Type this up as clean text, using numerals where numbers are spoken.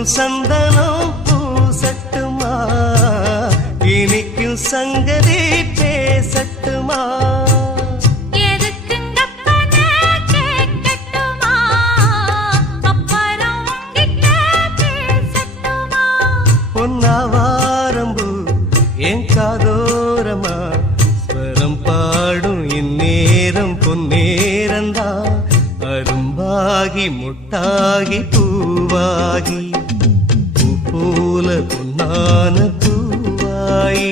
பூக்கும் சந்தனம் பூசட்டுமா, இனிக்கும் சங்கதி பேசட்டுமா, பொன்னாவாரம்பு என் காதோரமா ஸ்வரம் பாடும் இந்நேரம் பொன்னேரந்தா, அரும்பாகி முட்டாகி பூவாகி பூ போல பொன்னான பூவாயி.